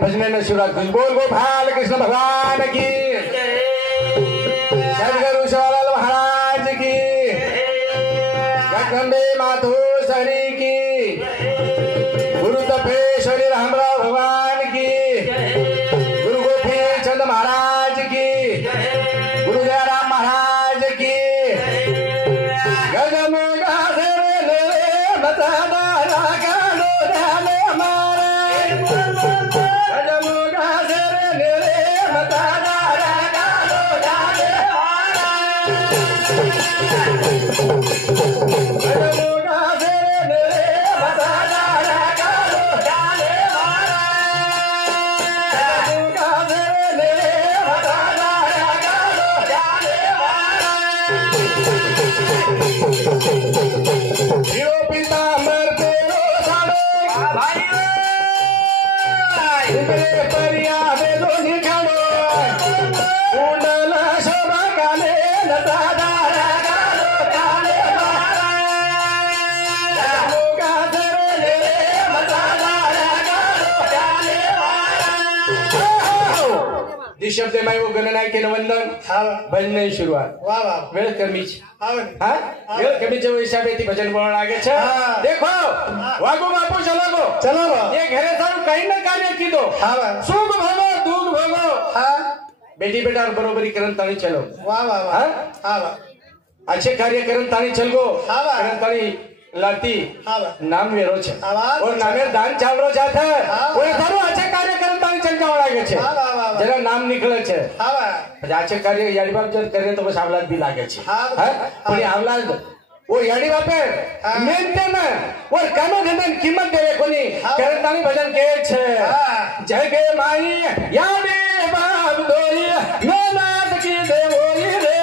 भजन शुरुआत बोल गोपाल कृष्ण भगवान की, सदगुरु शिवलाल महाराज की, जगदम्बे माधोसरी की, गुरु तपेश्वरी रामराव भगवान की, गुरु गोपी चंद महाराज की, गुरु जयराम महाराज की। गजम शब्द में वो गणना केलं वंदन भजन शुरुआत वाह वाह वेळ कर्मीची हाँ वेळ कर्मीचे हिसाबे थी भजन बोलण लागे छे। देखो वागो बापू चलो ये घरे थारू कहीं न कार्य कीधो सुख भोगो दुख भोगो बेटी बेटा बरोबरी करन ताणी चलो। वाह वाह वाह अच्छे कार्य करन ताणी चलगो करन ताणी लाती नाम वेरो छे और नामे दान चालरो जात है ओए थारू अच्छे कार्य करन ताणी चलगा लागे छे जरा नाम निकले छे। अच्छे कार्य याडी बाप जब करे तो बस आवलाद भी लागे छे पण ये आवलाद वो याडी बापे मेनते ना और कानो धंधन कीमत देवे कोनी करन ताणी भजन के छे। जय गे माई याडी बाप दोई मेहनत की देवोई रे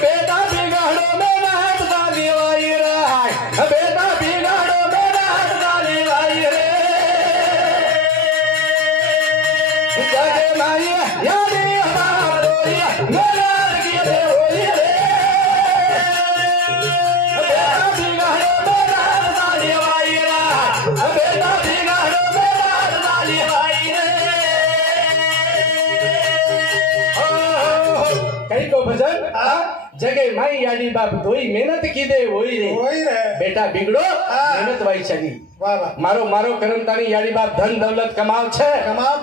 बेटा बिगाड़ो मेहनत डाली वाई रे बेटा बिगाड़ो मेहनत डाली वाई रे जय माई यादी बाप दोई मेहनत की देवोई रे बेटा बिगाड़ो मेहनत डाली वाई रे बेटा बिगाड़ो मेहनत डाली वाई रे। कहीं को भजन जगे माई याडी बाप दोई मेहनत की दे वही रे बेटा बिगड़ो मेहनत वाई चली। मारो मारो करम तानी याडी बाप धन दौलत कमाव छे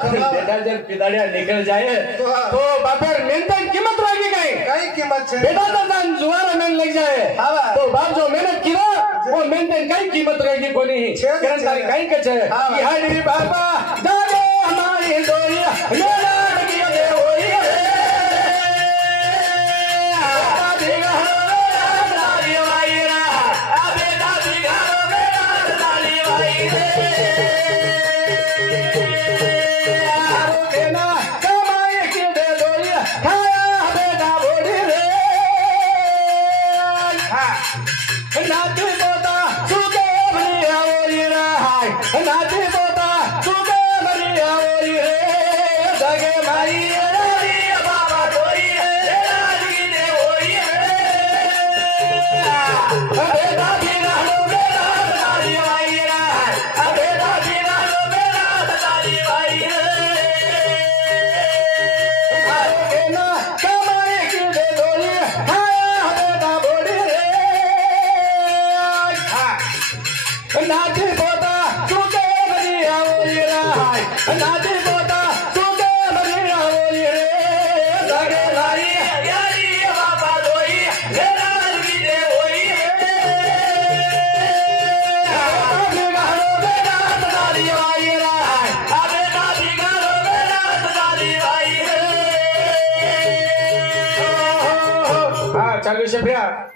बेटा जब पिदाड़िया निकल जाए तो बापर मेहनत कीमत रहेगी कहीं कीमत छे बेटा तो दान जुआरा में लग जाए तो बाप जो मेहनत की वो मेहनत कहीं कीमत रहेगी कोनी करम तानी कहीं के छे याडी बाबा जागे हमारी दोई मेहनत की दे वही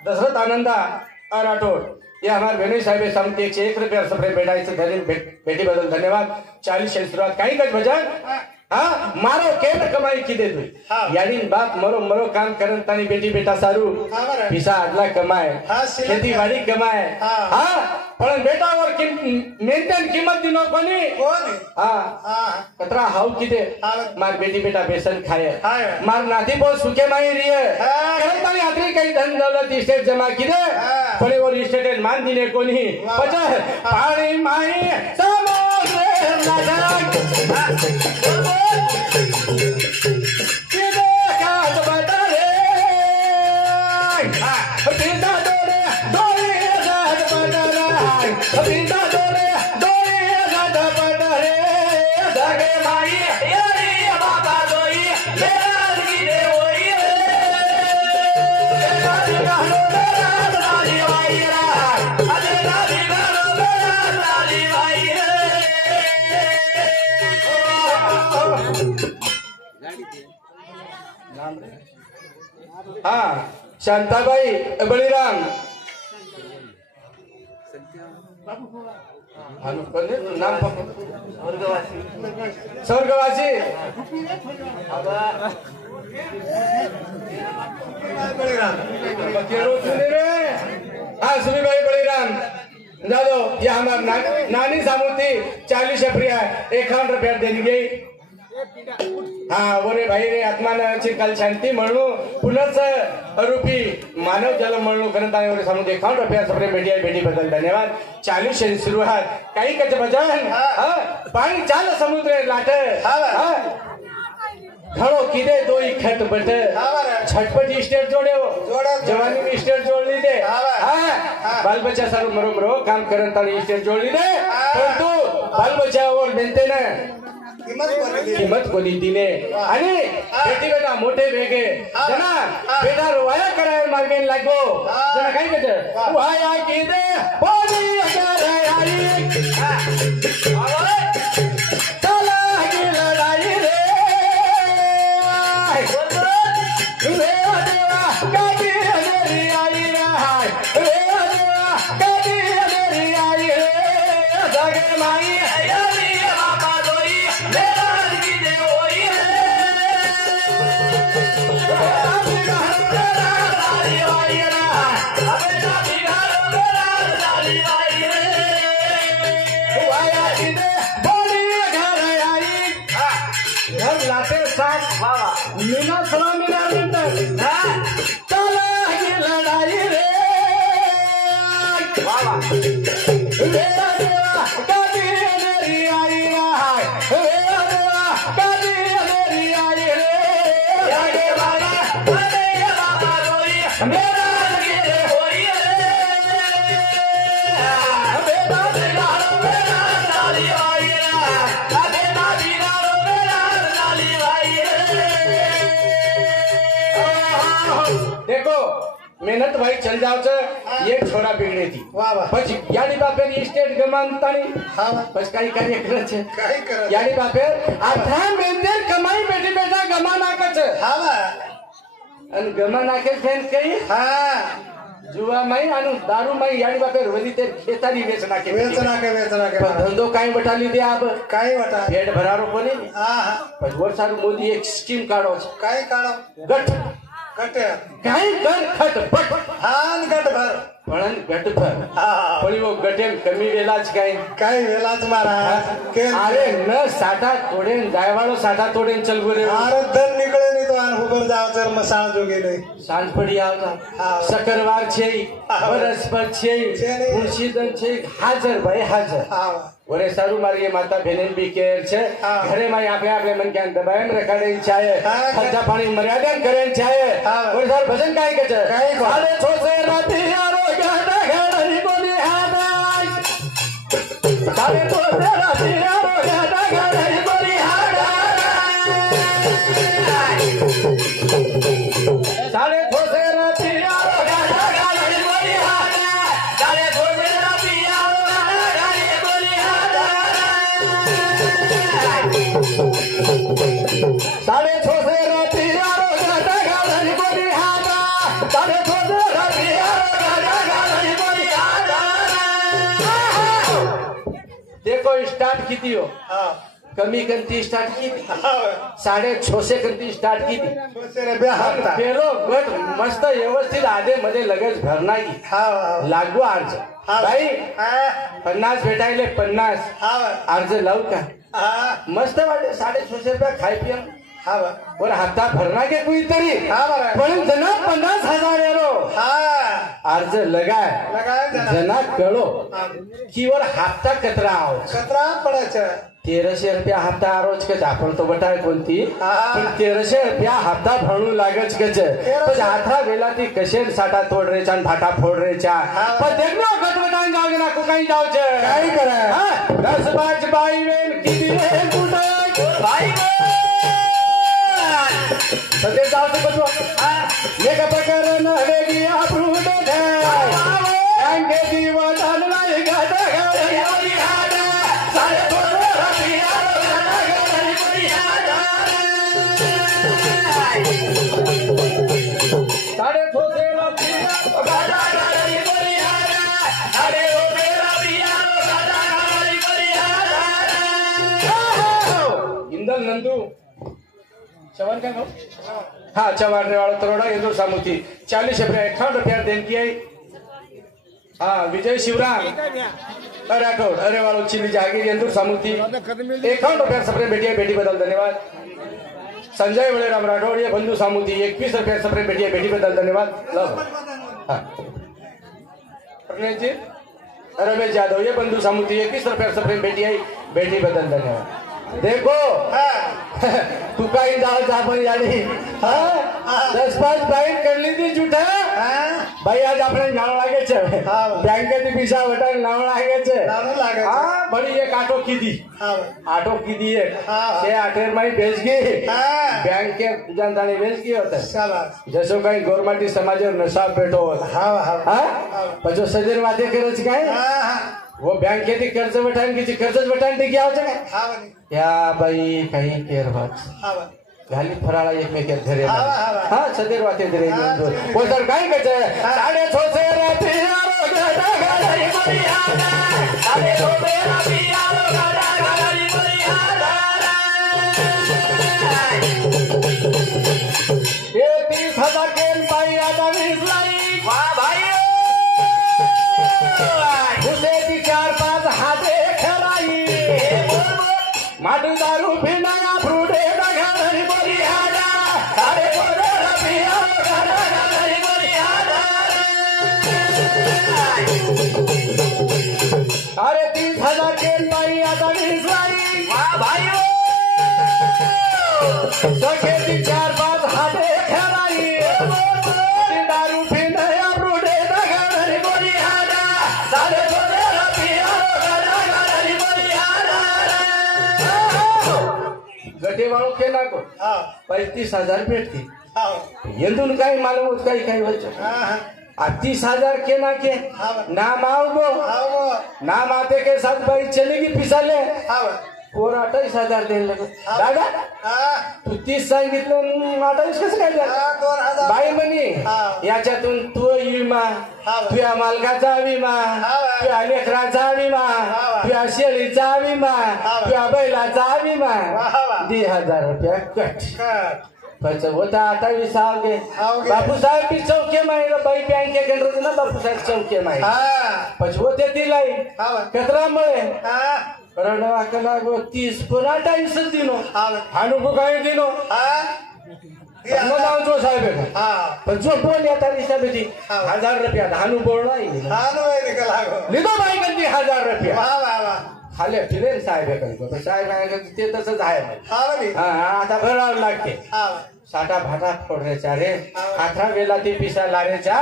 दशरथ आनंदा राठौड़ ये हमारे वेणु साहिब समिति 101 रुपया सफरे बेटा इसे बेटी बदल धन्यवाद। 40 से शुरुआत कहीं का भजन हाँ मारो के न कमाई की दे दो यानी बाप मरो मरो काम करन तानी बेटी बेटा सारू पिसा अगला कमाए खेती बाड़ी कमाए हाँ पण बेटा और मेंटेन कीमत दिनो कोनी हाँ कतरा हाउ की दे मार बेटी बेटा बेसन खाए मार नाती बहुत सुखे माई रही है करन तानी आखरी कई धन दौलत स्टेट जमा की दे पण और स्टेट मान दिने कोनी पचा पानी माई समुद्र नजर हाँ शांताबाई बलिराम नाम स्वर्गवासी हाँ सुनीभाई बलिराम जादो यह हमारे नानी सामूती 40 अप्रिया 51 रुपया देंगे हाँ बोले भाई रे आत्मा कल शांती म्हणू पुनच रूपी मानव जन्म म्हणू करत आहे बोले समोर 51 रुपया सबरे बेटी बदल धन्यवाद 40 सुरुवात काही कच भजन पाणी चाल समुद्र लाट घड़ो किदे दोई खट बट छटपट स्टेट जोड़े जवानी में स्टेट जोड़ ली दे बाल बच्चा सारू मरो मरो काम करन तानी स्टेट जोड़ ली दे परंतु बाल बच्चा और बनते ना किंमत कोणी दिले आणि बेटी बेटा मोठे वेगे जना बेटा रोया कराय मार्गेन लागो जना काय कहते वाया की दे पानी अगर यारी चला की लड़ाई रे रे देवा कभी मेरी आई रे देवा कभी मेरी आई रे जागे माई मीना सवा मीना चला की लड़ाई रे देवा कभी मेरी आई देवा कभी मेरी आई रे मेरा देखो मेहनत भाई चल जाओ ये छोरा बिगड़ी थी પછી યાડી બાપે સ્ટેટ ગમાનતાની પછી કઈ કાર્ય કરે છે યાડી બાપે આઠા મેંદર કમાઈ બેઠી બેઠા ગમા નાખે છે અને ગમા નાખે ફેન કઈ जुवा माई आणि दारू माई याडी बापे रोली ते खेतारी वेचना के धंधो काय बटाली दे आप काय बटा पेट भरारो कोणी पण वर सारू मोदी एक स्कीम काढो काय काढो गट काय कर खट पट हान गट भर पण गट भर पण वो गटेम कमी वेलाच काय वेलाच मारा अरे न साठा तोडे जायवाळो साठा तोडे चल गोरे अरे धन निकळे नहीं तो आन उबर जाव तर मसाल जो गेले सांज पडी आवता सकरवार छे बरसपर छे मुर्शिदन छे हाजर भाई हाजर ओरे सारू मारी माता बहन भी केर छे घरे में आपले मन के दबाएम रखाडे छाए खर्चा पानी मर्यादा करे छाए ओरे सार भजन काय के छे आले छोसे राती आरो गाडा गाडी बोली हाडाई सारे छोसे राती आरो गाडा गाडी बोली हाडाई सारे छोसे राती आरो गाडा गाडी बोली हाडाई सारे छोसे राती आरो गाडा गाडी बोली साढ़े छो से राती यारो गाता गाली बोली हादा साढ़े छो से राती यारो गाता गाली बोली हादा देखो स्टार्ट किती हो कमी कंती स्टार्ट की थी हा 650 कंती स्टार्ट की थी छोसे रे ब्या हाता पेलो गट मस्त व्यवस्थित आधे मध्ये लगेच भरना की हा लागू अर्ज बाई 50 भेटायले 50 हा अर्ज लावू का हा मस्त वाटे 650 रुपया खाय पिय हा और हप्ता भरना के कोई तरी हा बरं पण जना 50,000 एरो हा अर्ज लगाय लगाय जना जना कळो की वर हप्ता कतरा आओ कतरा पडायचं 1300 रुपया हप्ता रोज कच आपण तो बटाय कोणती हा. पण 1300 रुपया हप्ता भरणू लागच कच पण आठा वेला ती कशे साठा तोड रे चान भाटा फोड रे चा पण देखनो गटवटान जाओगे ना को काही जाओ छे काय करे हां 10 5 बाई वेन किती रे कुठे बाई सदे जाओ तो बजो हां ये का प्रकरण हवेगी आपरू दे अंगे जीवन लाई गाता गाड़ी हाडा सारे इंदल नंदू चव्हाण का नाम हाँ चव्हाण रे वाला तरोड़ा इंदूर सामुती 40 रुपया 58 रुपया देन की आई हाँ विजय शिवराम राठौड़ अरे वालों चिली जहागीर इंदूर सामुती 51 रुपया सपने बेटी बदल धन्यवाद संजय वड़ेराम राठौड़ ये बंधु सामुती 21 रुपया सपने बेटी बदल धन्यवाद लव हाँ जी रमेश यादव ये बंधु सामुती 21 रुपया सपने बेटी बदल धन्यवाद देखो तू काही जाओ आपण याडी 10-5 बाईट करली ती जुठा भाई आज આપણે નાણો લાગે છે બેંકેથી પૈસા વટાણ નાણો લાગે છે હા બડી એક આટો કીધી આટો કીધી એક તે આઠેર માં બેચ ગઈ બેંક કે જાનતાણી બેચ ગઈ હોતે જસો કઈ ગોરમાટી સમાજ નશા પેટો હા પછી સજર વાતે કરે છે કાઈ वो बैंक के कर्ज वठाण की कर्ज वठाण ते गया होता का या बाई काही केर होत घाली फराळा एकमेक घरे हां सदर वाते घरे वो तर काय कचे 650 रात्री आरो गाडा गाडी बरियाला 650 रात्री आरो गाडा गाडी बरियाला ये 30,000 के पाई आता 20 लाई वाह भाई माटू दारू पीना फ्रूटे घरी बरियाला सारे बोरा पिया घरी बरियाला अरे 30,000 के पाई आता 20 लाई वाह भाइयों सके 4-5 हाथे खराई दारू पीना फ्रूटे घरी बरियाला सारे बोरा पिया घरी बरियाला गटे वालों के ना को 35,000 भेटती यंदून काही मालूम होत काही वच 30,000 के ना के नाम आओ नाम आते के साथ भाई चलेगी पिसाले और 28,000 देने लगे दादा तू 30 सांगितलं 28 कसं काय झालं बाई म्हणी याच्यातून तू विमा तुझ्या मालकाचा विमा तुझ्या लेकराचा विमा तुझ्या शेळीचा विमा तुझ्या बैलाचा विमा 10,000 रुपया कट पच होता 28 आगे बापू साहेब भी चौके माहिर बाई बँके केंद्र ना बापू साहेब चौके माहिर पच होते दिलाई कतरा मळे रणवा कला गो 30 पुरा 28 दिनो हानु काय दिनो नाव जो साहेब पण जो बोल येता हिसाब दी 1000 रुपया हानु बोलला लिदो बाई कंदी 1000 रुपया खाले फिरे साहेब साहेब ते तसंच आहे आता भरावं लागते साठा भाटा फोडण्याचा रे 18 वेला ती पिसा लारेचा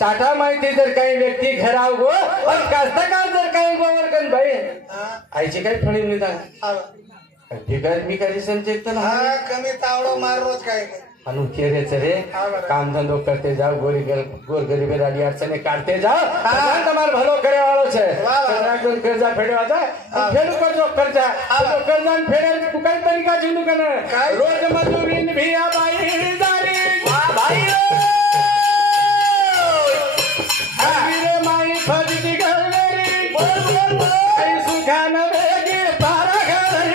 साठा माहिती जर काही व्यक्ती घराव गो पण कास्तकार जर काही गोवर कन भाई आईची काही फळी निदा बिगर मी कधी समजेत ना कमी तावडो मार रोज काय अनु केरेच रे काम धंधो करते जाओ गोर गरीबे दादी अडचणे काढते जाओ તમાર ભલો કરે વાળો છે એકદમ कर्जा फेडवाचा फेडू करजो कर्जा तो कर्जा फेडे तू काही तरीका जिंदू कने रोज मजूरी भिया बाई जारी वाह भाई रे माई फजती गलेरी बोल बोल सुखान वेगी पारा घर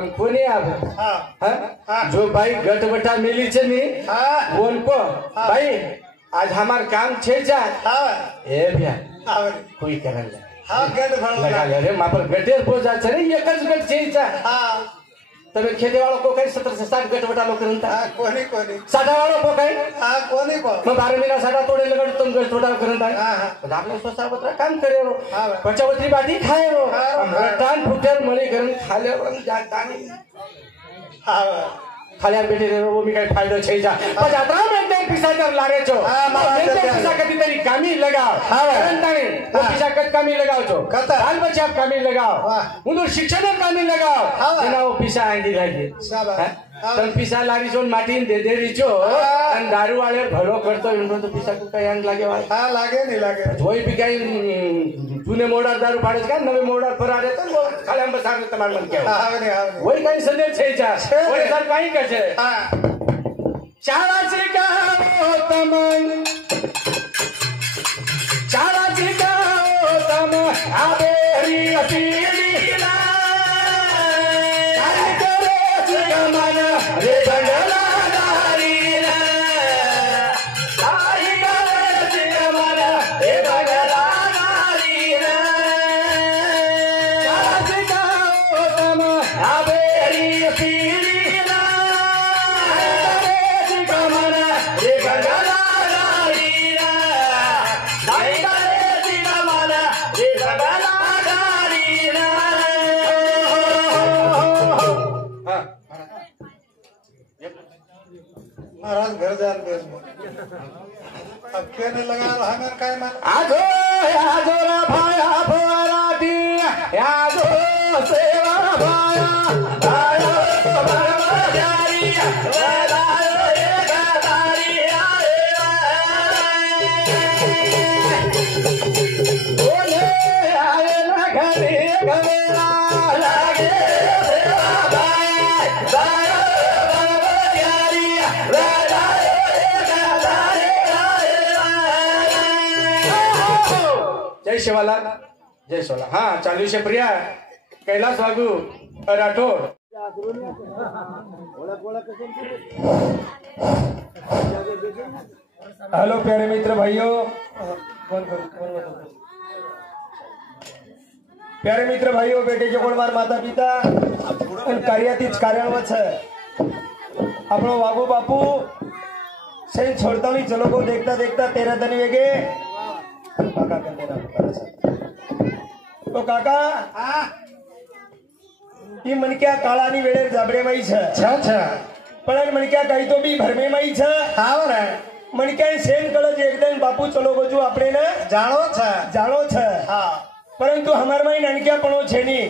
पण कोणी आवे जो भाई गटबटा मिली छे नी उनको भाई आज हमार काम छे जा ए भैया कोई करन ले लगा ले रे मापर गटेर पो जा छे रे एकच गट छे जा तबे खेते वालों को कहीं 70 से 60 गटबटा लोग करता कोणी साडा वालों को कहीं कोणी को मग 12 महिना साडा तोडे लगड तुम गटबटा करता पण आपले स्वतः पत्र काम करे रो पचावत्री बाटी खाए रो रटान फुटर मळी करून खाले रो जाता नहीं खाल्या बेटे रे वो मी काय फायदा छे जा पण आता मैं एक पिसा कर लागे छो पिसा कभी तेरी कामी लगाओ करंता नहीं वो पिसा कद कामी लगाओ छो बाल बच्चा कामी लगाओ उनको शिक्षण कामी लगाओ ना वो पिसा आंगी लागी तन पिसा लागी जोन माटीन दे रिचो अन दारू वाले भलो करतो इनको तो पिसा को काय अंग लागे वाला लागे नहीं लागे वही भी काय तूने मोड़ा दारू पाड़े का नवे मोड़ा पर आ रे तो वो खाले हम बसा तमार मन क्या वही काय संदेश छे जा वही सर काय कसे शाळाची गाव तमन शाळाची गाव तम आबेरी अपीला काय करायची गमन रे बंगला दारीला काय करायची गमन रे बंगला दारीला शाळाची गाव तम आबेरी अपीला महाराज घर जान बेस अब कहने लगा हमें काय मान आजो आजोरा भाया फोरा दी आजो सेवा भाया आजो भगवा जारी वेला रे गादारी बोले आए ना घरे घमेला लागे सेवा भाया भगवा जारी वेला जय शिवालाल जय शिवालाल हाँ चालू से प्रिया कैलाश वागू राठौर हेलो प्यारे मित्र भाइयों प्यारे मित्र भाइयों बेटे जोगोळमार माता पिता आणि कार्यातीच कार्यान्वत है આપણો વાગુ બાપુ સૈન છોડતાની ચલો को देखता देखता 13 दिन वेगे काका कहते ना तो काका ती मनक्या काळानी वेळेर जाबडे माई छे पण मनक्या काही तो बी भरमे माई छे मनक्या सेन कळज एकदम बापू चलो गजू આપણે ને જાણો છે પરંતુ हमार माई नानक्या पणो छे नी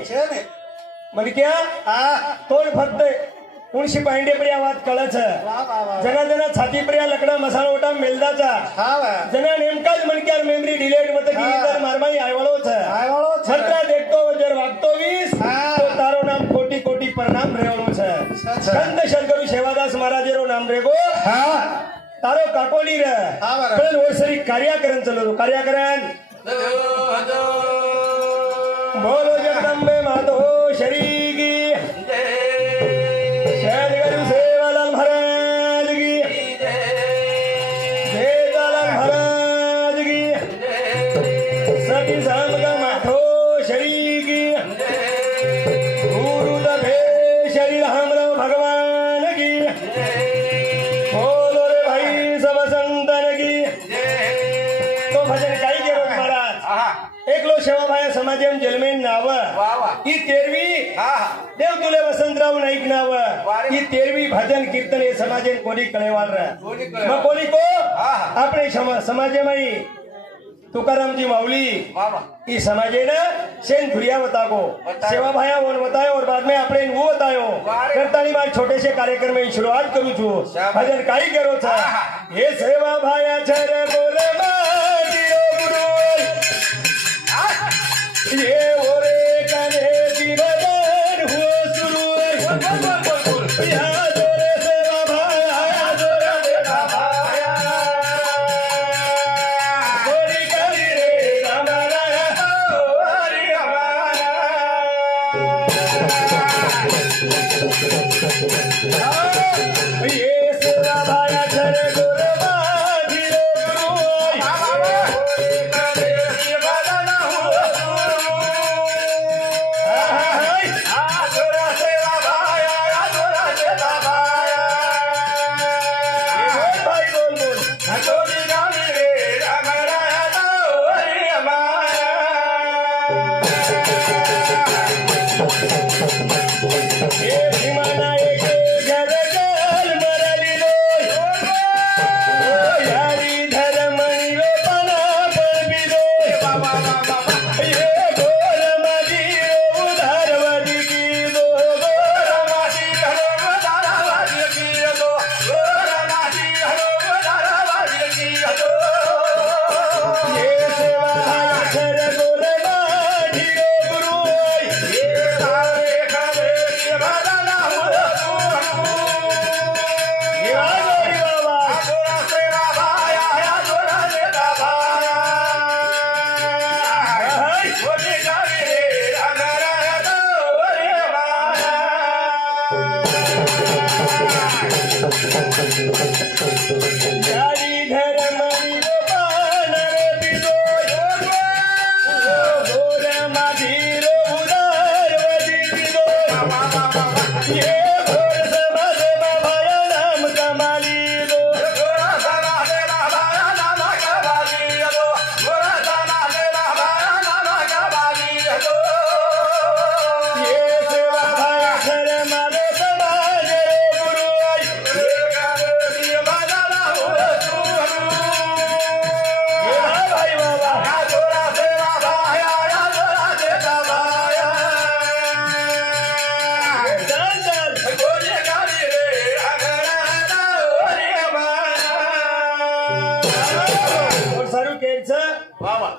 मनक्या तोड फक्त उनशी पांडे पर्या वाद कळच जना जना छाती पर्या लकडा मसाला ओटा मेलदाचा जना नेमकाच मनक्यार मेमरी डिलीट मत की तर मारमाई आयवाळो छ छत्रा देखतो वजर वागतो 20 तो तारो नाम कोटी कोटी प्रणाम रेवणो छ संत शंकरू सेवादास महाराजेरो नाम रेगो तारो काकोली रे पण ओसरी कार्याकरण चलो कार्याकरण बोलो जगदंबे मातो शरी की समाजम जलमेन नाव ही 13वी देवतुले वसंतराव नाईक नाव ही 13वी भजन कीर्तन हे समाजेन कोणी कळेवाल मग कोणी को आपणे समाजेमाई तुकारामजी माऊली ई समाजे ने सेन धुरिया बताको सेवा भाया वन बतायो और बाद में आपने वो बतायो करतानी मार छोटे से कार्यक्रम में शुरुआत करू छु भजन काई करो था ये सेवा भाया छरे बोले माटीरो गुरु ये ओरे कने की भजन हुओ शुरू या जोरे सेवा भाया जोरे सेवा भाया गोरी करी रे रामारा हरि हमारा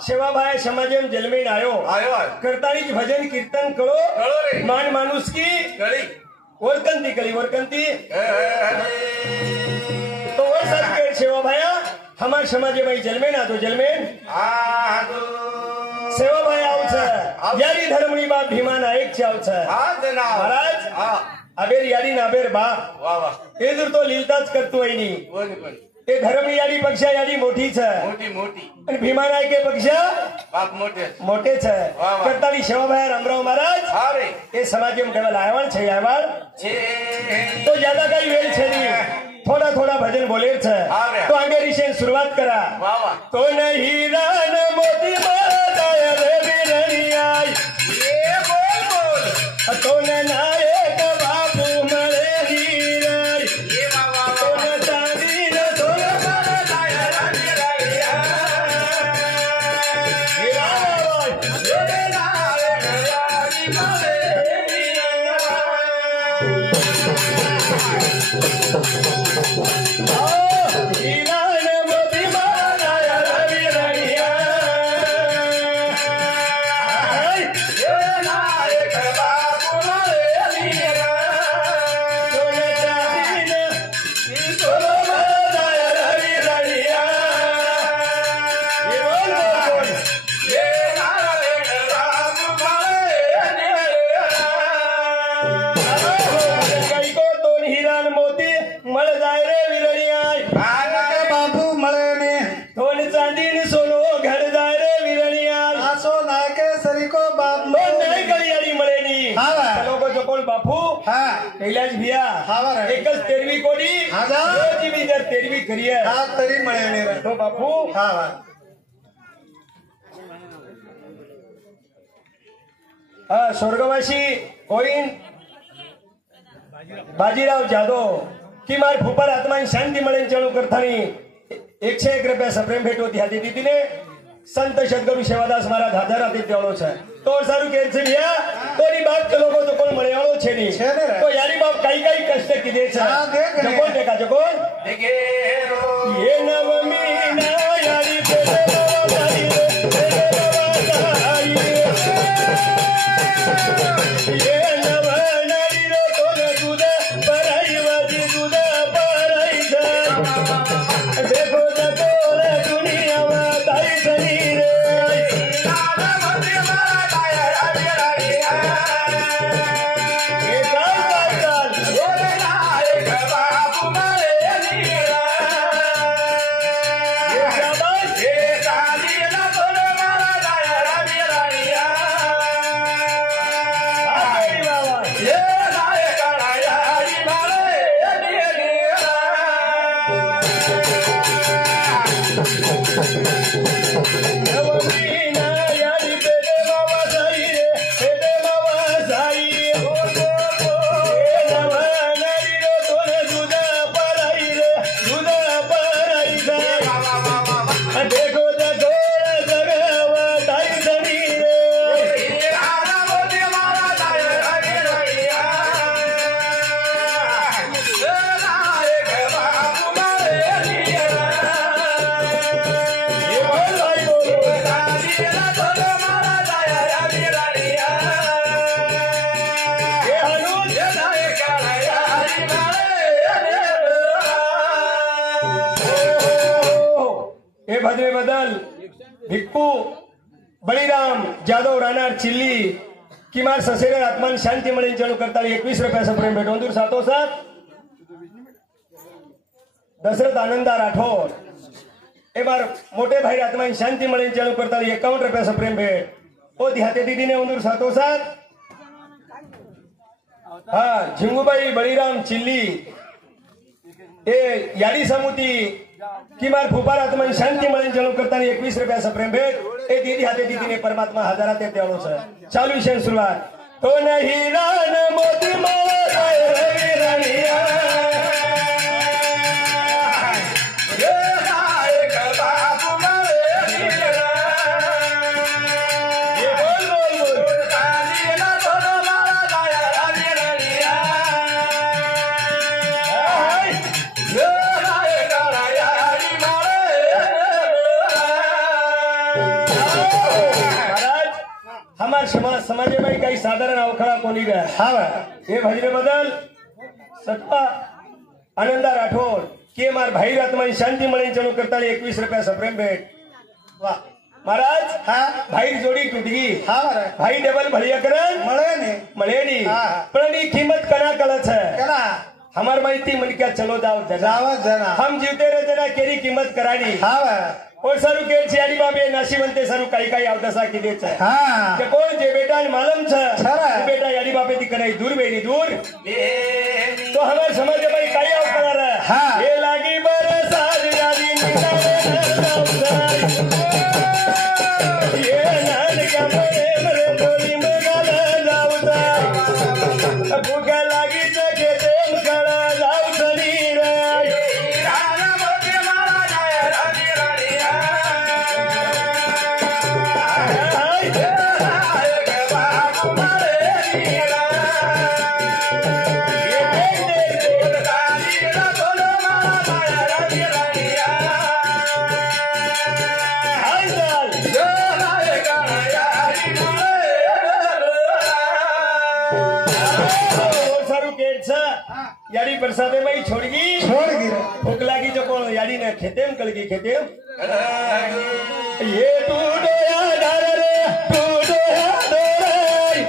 सेवाभाई समाजम जलमेन आयो करताळी भजन कीर्तन कळो मान माणूस की वरकंती कळी वरकंती तो वर सारखे सेवाभाया हमार समाजे भाई जलमेन आतो जलमेन सेवाभाई आवछ यारी धर्मणी बा भीमा नायक चे आवछ महाराज अबेर यारी नाबेर बा हे जर तो लिलताच करतो ऐनी ते धर्मणी याडी पक्षा याडी मोठी छ मोठी आणि भीमा नायके पक्षा बाप मोठे छ करताली सेवाभाई रामराव महाराज ये समाजम केवल आयवान छे आयवान तो ज्यादा काही वेळ छे नहीं थोड़ा थोड़ा भजन बोले छ तो आगे रिशन शुरुआत करा तो नहीं रान मोती माताय रे बिरणी आई ये बोल तो न नायक बाबू मरे हीराई ये बाबा तो न चांदी न सोना दाय रे बिरणी ये बाबा ये नायक रानी मरे कैलाश भिया एकच तेरवी कोडी जी जर तेरवी करिए तरी मिळे तो बापू स्वर्गवासी होईन बाजीराव जाधव की मार फुपर आत्मा शांती मिळेल चालू करतानी 101 रुपया सप्रेम भेट होती हाती तिने संत सद्गुरु सेवादास महाराज हाजर आते तेवढो છે તો સારું કે છે ભિયા તોની બાપ કે લોકો તો કોણ મળ્યાળો છે ની તો યારી બાપ કઈ કઈ કષ્ટ કીધે છે જકોન દેખા જકોન દેખે ये नवमी ना यारी ये नवनारी रो तो दूध पराई वादी दूध पराई देखो देखो दुनिया में ताई सनी Yeah. भजवे बदल भिक्कू बळीराम जाधव राहणार चिल्ली किमान ससेरे आत्मान शांती मिळेल चालू करता 21 रुपयाचा प्रेम भेट ओंदूर सातोसात दशरथ आनंदा राठोड ए बार मोठे भाई आत्मान शांती मिळेल चालू करता 51 रुपयाचा प्रेम भेट ओ ध्याते दीदीने ओंदूर सातोसात हा झिंगूबाई बळीराम चिल्ली ए याडी समुती किमान फुपार आत्मान शांती मिळेल चालू करताना 21 रुपयाचा प्रेम भेट ए दीदी हाते दीदीने परमात्मा हजारात येतो सर चालू विषय सुरुवात तो नाही रान मोती माळा रवी राणिया समाजामध्ये काही साधारण अवखळा कोणी गा हा हे भजने बदल सत्ता आनंदा राठोड के मार भाई आत्मान शांती मिळेल चालू करता 21 रुपयाचा प्रेम भेट वा महाराज हा भाई जोडी तुटगी हा भाई डबल भलियाकरण मळे नी पण ही किंमत कना कलच है हमार माहिती मन क्या चलो जाओ जना हम जीवते रहे जना केरी कीमत करानी हा और सारू के छियारी बाबे नाशीवंते सारू काही आवदसा की देच है हां के कोण जे बेटा मालूम छ बेटा याडी बाबे ती कनाई दूर बेनी दूर तो हमार समझ भाई काही आवकरा रहा हां ये लागी बरसात यादी निकाले ये नान का मरे बोली मगाला जाऊदा भूखा लागी जगे देम खड़ा जाऊ सरी रे याडी बरसाते में छोड़ गी भूख लागी जो को याडी ने खेते में कल की खेते ये तू डोया डार रे तू डोया डोराई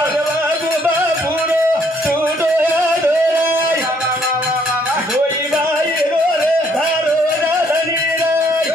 आजवाज बाबूरो तू डोया डोराई दोई भाई रो रे धारो राधनी राई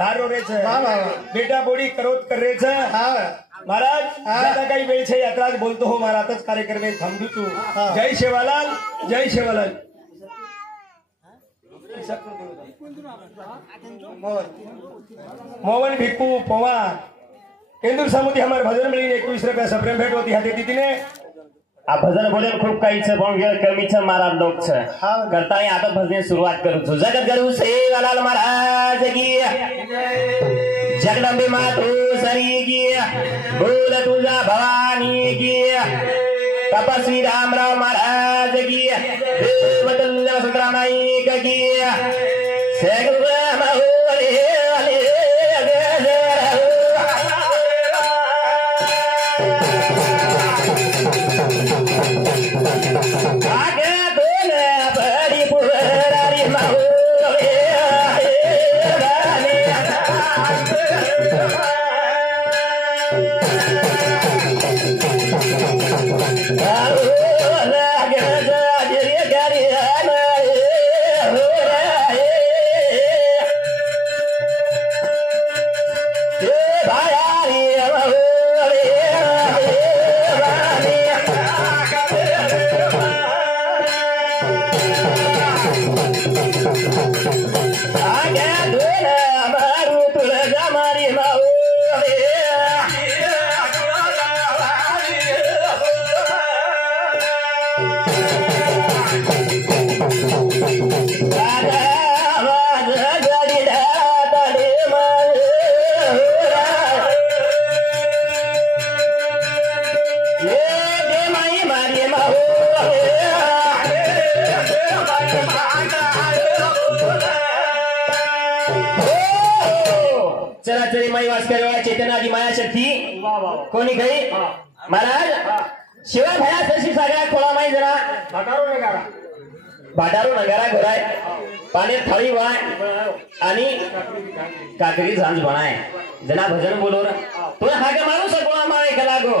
धारो रे छे बेटा बोडी करोत कर रे छे महाराज ज्यादा काही वेळ छे यात्राच बोलतो हो महाराजच कार्यक्रम में थांबू तू जय शेवालाल जय शेवालाल मोहन भिक्कू पवार केंदूर सामुदी हमारे भजन मिली 21 रुपया प्रेम भेट होती हाथे दीदी ने આ ભજન બોલે ખૂબ કઈ છે પણ કમી છે મારા લોક છે કરતા આ તો ભજન શરૂઆત કરું છું જગત ગુરુ સેવાલાલ મહારાજ की जगदंबे मातु सरी की बोल तुझा भवानी की तपस्वी रामराव महाराज की देवतुल्य सुतरामाईक की चराचरी मय वास करवा चेतनादी माया शक्ती कोणी काही महाराज शिवा भया तशी सगळ्या खोळा माई जरा भाटारो नगारा घराय पाण्यात थाळी वाय आणि काकरी झांज बनाय जना भजन बोलो तो हागे मारू सगळा मारे का लागो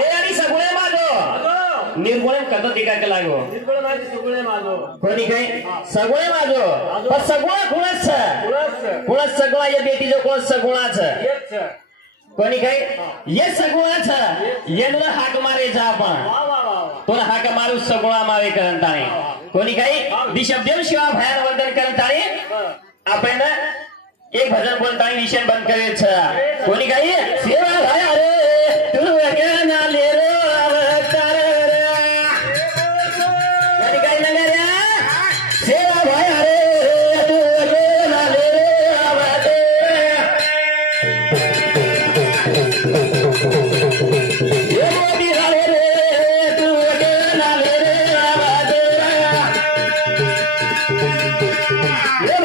ए आणि सगळे मागो निर्गुण करतो टीका का लागो कोणी काही सगळे माझो पण सगळा कुणाच सगळा ये बेटी जो कोण सगुणाच कोणी काही ये सगुणाच येणं हाक मारायचा आपण तो हाक मारू सगुणा मावे करंताने कोणी काही दिशब्देव शिवा भयान वंदन करंताने आपण एक भजन बोलताना विषय बंद करायचं कोणी काही सेवा भया रे तू ना ले रे अवतार रे कोणी काही नगर सेवा भया रे तू ना ले रे अवतार ये मोदी रे तू ना ले रे अवतार ये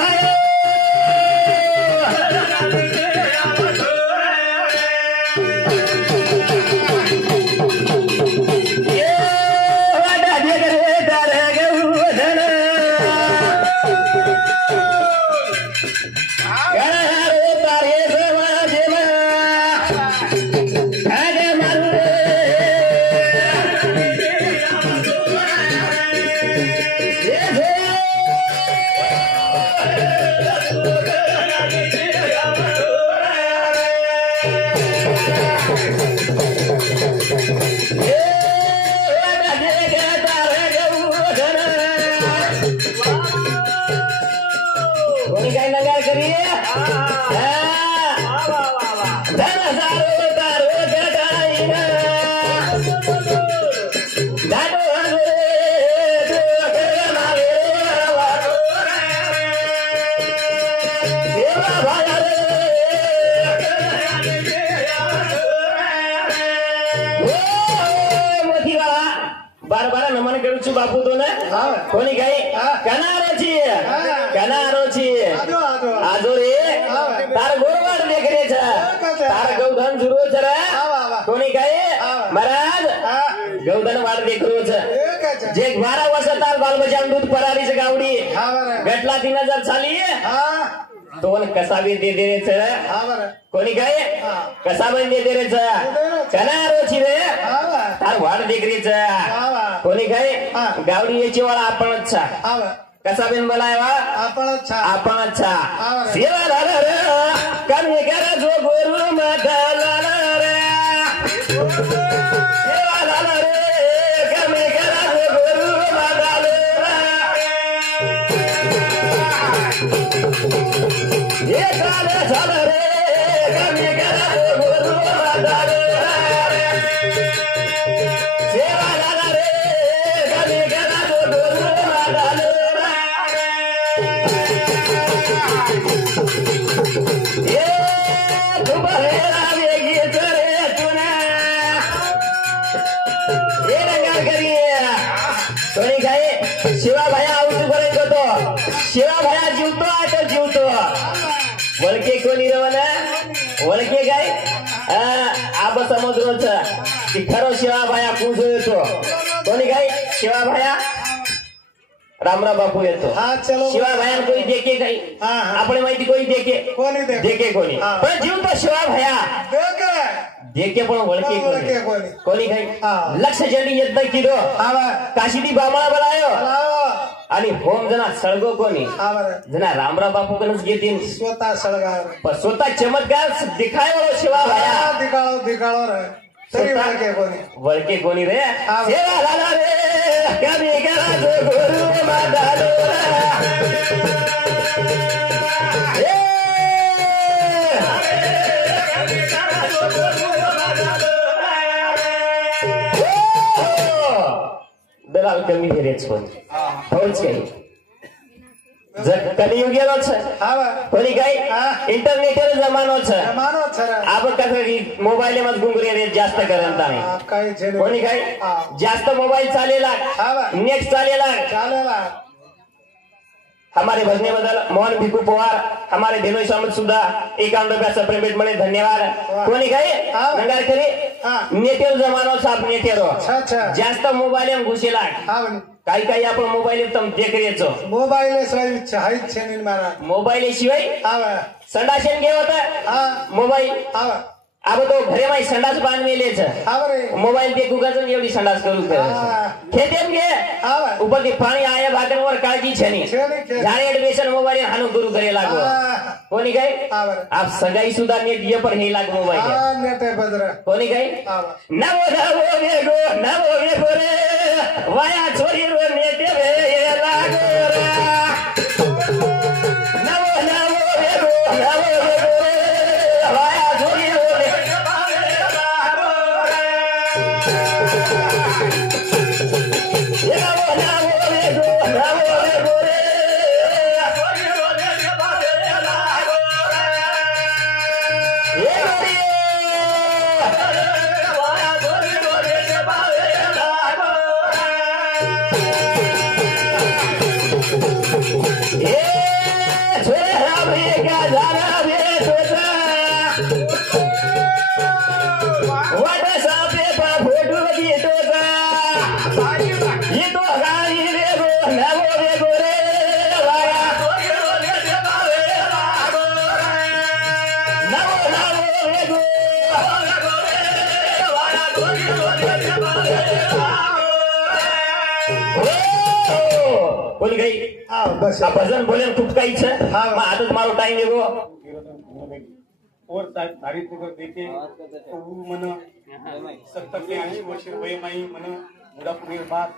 भाई बार नमन करू छु बापू तो ना कोणी काही कनारोची आजो रे तार गोरवाड देख रे तार गौधन सुरू जरा कोणी काही महाराज गौधन वाड देख रोज जे 12 वर्ष तार बाल बजावून दूध परारीच गावडी भेटला 3000 चाली तो कसा भी दे दे रे कोणी काही कसा पण दे दे रे कनारोची रे तार वाड देख रे कोणी काही गावडी याची वाला आपणच कसा बिन बोलायवा आपण अच्छा सेवा झाला रे कमी करा जो गुरु माता लाला रे सेवा झाला रे कमी करा जो गुरु माता ये झालं रे कमी करा जो गुरु माता सेवा झाला रे कमी करा जो गुरु माता शिवा भया आवडू करायचं होतो शिवा भया जीवतो आता जीवतो वळके कोणी रवना वळके काय आब समुद्रच की खरं शिवा भया कुंज येतो कोणी काय शिवा भया रामराव बापू येतो शिवा भयान कोणी देखे काही आपण माहिती कोणी देखे देखे कोणी पण जीवतो शिवा भया देखे पण वळके कोणी काही लक्ष जणी येत नाही किलो काशीदी बामळा बनायो आणि होम जना सळगो कोणी जना रामराव बापू कडूनच घेतील स्वतः सळगा पण स्वतः चमत्कार दिखायो शिवा भया दिखाळो रे तरी वळके कोणी रे सेवा झाला रे कमी करा जो गुरु माता दलाल कमी हेरेच पण होच काही जर कलियुग गेलो कोणी काही इंटरनेट जमानो आपण कसं मोबाईल मध्ये गुंगरे रेट जास्त करत नाही कोणी काही जास्त मोबाईल चालेला नेट चालेला हमारे भजने बदल मोहन भिकू पवार हमारे धेनोई सामंत सुद्धा 51 रुपयाचा पेमेंट मिळे धन्यवाद कोणी काय नंगार खरी नेटेल जमानो साप नेटेरो जास्त मोबाईल घुसेला काही आपण मोबाईल तम देखरेचो मोबाईल शिवाय मोबाईल शिवाय संडाशन घे होता मोबाईल अब तो घरे माई संडास बांध मेलेच मोबाईल पे गुगाजन एवढी संडास करू खेतेम घे ऊपर के पाणी आया भागनवर काळजी छनी झाडे एडवेशन मोबाईल हानु गुरु करे लागो कोणी काय आप सगाई सुद्धा नेट ये पर हे लाग मोबाईल नेट आहे बजरा कोणी काय नवो नवो गे गो नवो गे बोरे वाया छोरी रो नेट वे लागो रे नवो नवो गे गो नवो गे बोरे वाया छोरी रो बोल गई भजन बोले खूप काहीच आताच मारो टाइम येगो और तारीख देखे मन 70 के आणि वर्ष वय माई मन मुडापुर बाग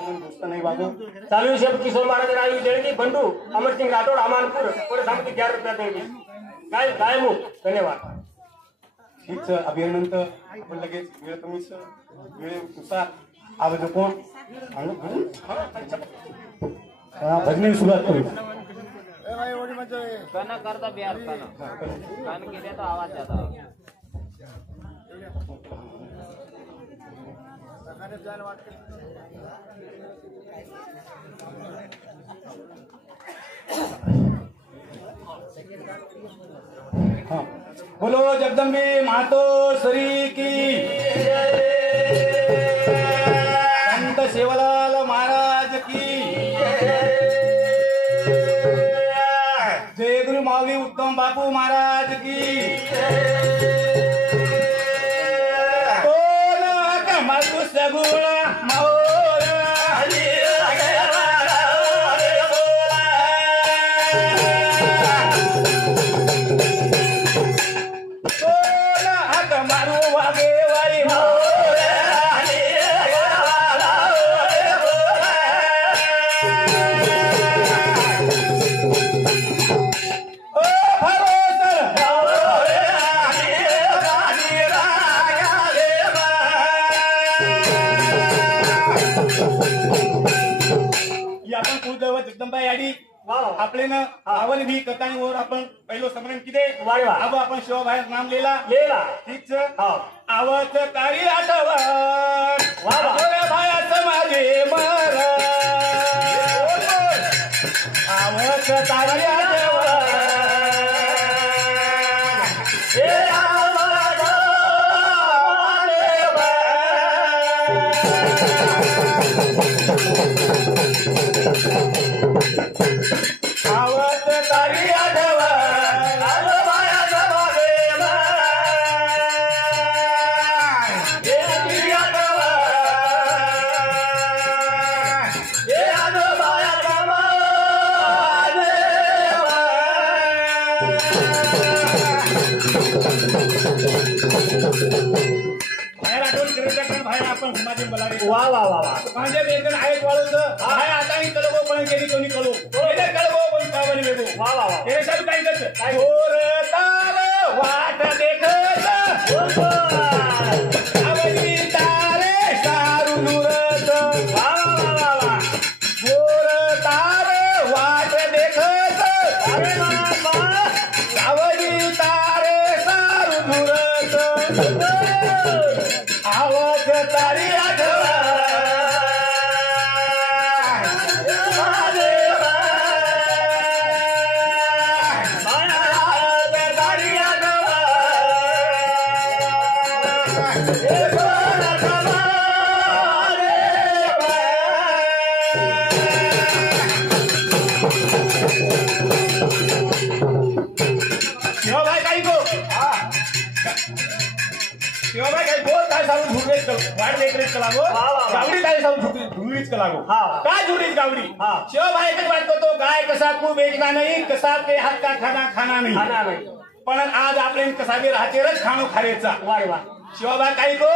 मन दोस्त नाही बागो चालू शेप किशोर महाराज रायू जळणी बंडू अमर सिंग राठोड अमानपूर पुढे सांगते 11 रुपया देवी काय काय मग धन्यवाद हीच अभियानंतर आपण लगेच वेळ कमीच वेळेनुसार आवाज कोण भजने सुरुवात करू गाना करता बिहार गान केले तो आवाज जाता बोलो जगदम्बे मातो सरी की संत सेवालाल महाराज की जय गुरु माऊली उत्तम बापू महाराज की आपले ना आवन भी कथानी वर आपण पहिलो समरण किदे अब आपण शिवभाई नाम लेला ठीच आवत तारी आठवण भायाचं माझे मर आवत तारी आठवण आवत तारी आठवण आलो मायाचा मागे आपण हिमाचल बलारी वा वा वा वा माझे वेतन आहे वाळूचं आहे आता ही कळगो पण केली कोणी कळू केले कळगो कोणी पावली वेगो वा वा वा हे सब काय करत ओर तार वाट देखत आवली तारे सारू नुरत वा वा वा ओर तार वाट देखत अरे बाबा आवली तारे सारू नुरत आवत तारी आठवण शिवाबाई काही गो शिवाबाई काही गो काय सांगून झुडवेच वाढ देखरेच लागो गावडी काय सांगून झुडवीच लागो काय झुडीच गावडी शिवाबाई एकच वाटतो तो गाय कसा को बेचना नाही कसा के हात का खाना नाही पण आज आपले कसा बी राहतेच खाणो खारेचा शिवाबाई काही गो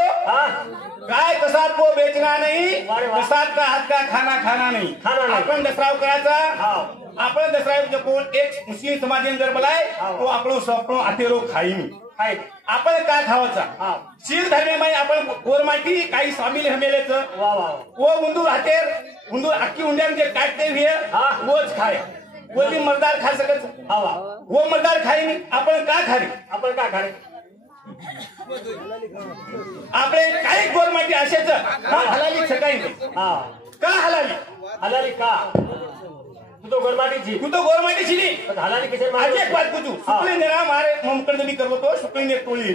गाय कसात को बेचना नाही कसात का हात का खाना नाही आपण दसराव करायचा आपण दसरा कोण एक मुस्लिम समाजाने जर बोलाय तो आपण स्वप्न आतेरो खाईन आपण काय खावायचा शील धर्मे आपण गोरमाटी काही सामील हमेलेच वो उंदूर हातेर उंदूर अख्खी उंड्या जे काटते वोच खाय वो बी मर्दार खा सकत वो मर्दार खाईन आपण का खारे आपले काही गोरमाटी असेच हलाली सकाळी का हलाली का तू तो गोरमाटीची नाही हलाली कशा माझी एक बात पूछू शुक्ली नेरा मारे ममकडनी करतो तो शुक्ली ने टोळी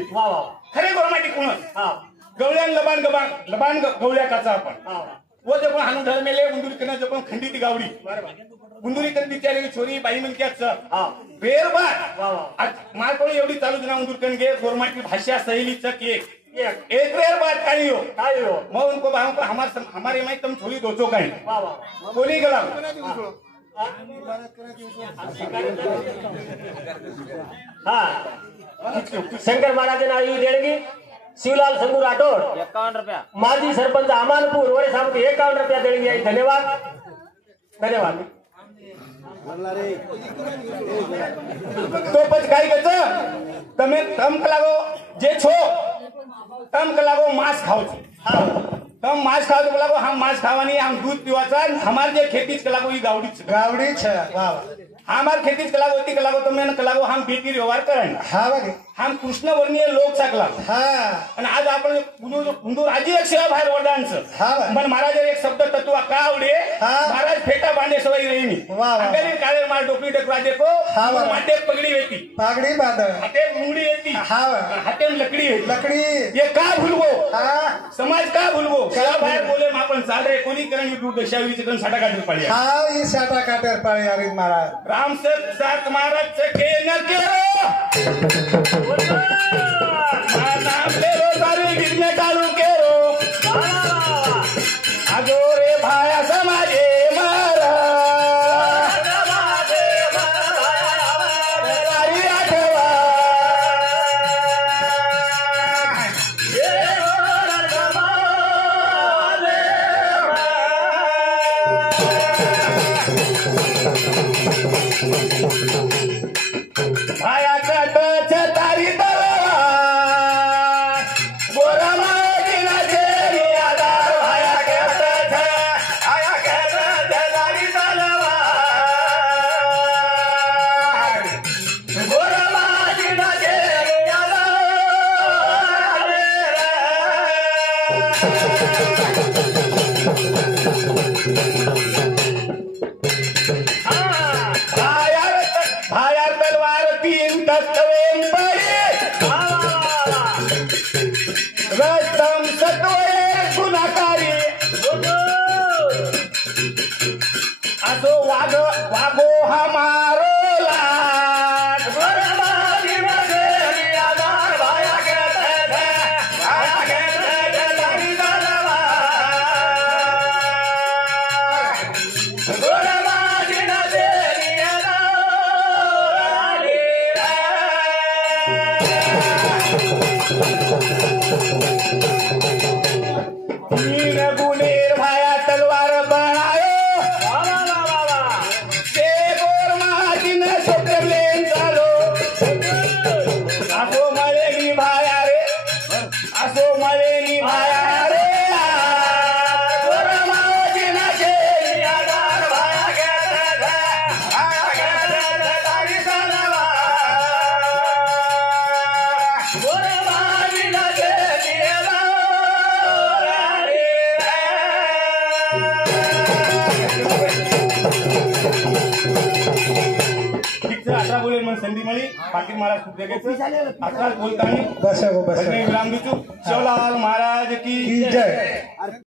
खरे गोरमाटी कोण गवळ्यान लबान गवळ्या काचा आपण वो जब हानू धर मेले उंदुरी कना जब खंडित गावडी उंदुरी कर बिचारे छोरी बाई म्हणक्याच बेर बात मार कोणी एवढी चालू जना उंदुर कन गे गोरमाटी भाषा सहेलीच एक रेर बात काय हो मग उनको हमारे माई तुम छोरी दोचो काही कोणी गेला शंकर महाराज आयु देणगी शिवलाल संगू राठोड 51 रुपया माजी सरपंच अमानपूर वडे साहेब 51 रुपया देणगी आहे धन्यवाद तो पछ काय गच તમે તમ કલાગો જે છો તમ કલાગો मांस खाओ तम मांस खाओ तो बोला हम मांस खावानी हम दूध पीवाचा हमार जे खेती कलागो ई गावडी छे वाह हमार खेती कलागो ती कलागो तो मैं कलागो हम बेटी व्यवहार करें हां बागे हम कृष्ण वर्णीय लोक सकला हां आणि आज आपण उंदूर आजी एक सेवा बाहेर वरदानच हां पण महाराज एक शब्द तत्व का आवडे महाराज फेटा बांधे सवय रहीनी वाह गली काळे मार डोकरी डकरा देखो माटे पगड़ी येती पागड़ी बांध हाते मुंगड़ी येती हां हाते लकड़ी ये का भूलवो हां समाज का भूलवो सेवा बाहेर बोले आपण चाल रे कोणी करण दूर दशावी चिकन साटा काटर पाळी हां ई साटा काटर पाळी अरे महाराज राम से सात महाराज के न केरो नाम लेरो सारी गिरने कालू केरो आजो रे भाया समाजे मारा भाया कट तारी तलवा गोरा मागिना जेरी आधार भाया कट तारी तलवा गोरा मागिना जेरी भाया तलवार तीन तत्वें पड़ी रस्तम सत्वे गुणाकारी असो वागो हमारो लाट भाया तीन गुनेर भाया तलवार बनायो ते गोर महाजीन सोटलेन चालो असो मळेली भाया रे असो मळेली भाया रे गोर महाजीन शेरी आधार भाया तारी तलवा गोर महाजीन शेरी बोले मन संधी मळी पाटील महाराज खूप जगेचं आजकाल बोलताना बस विराम देतो शिवलाल महाराज की जय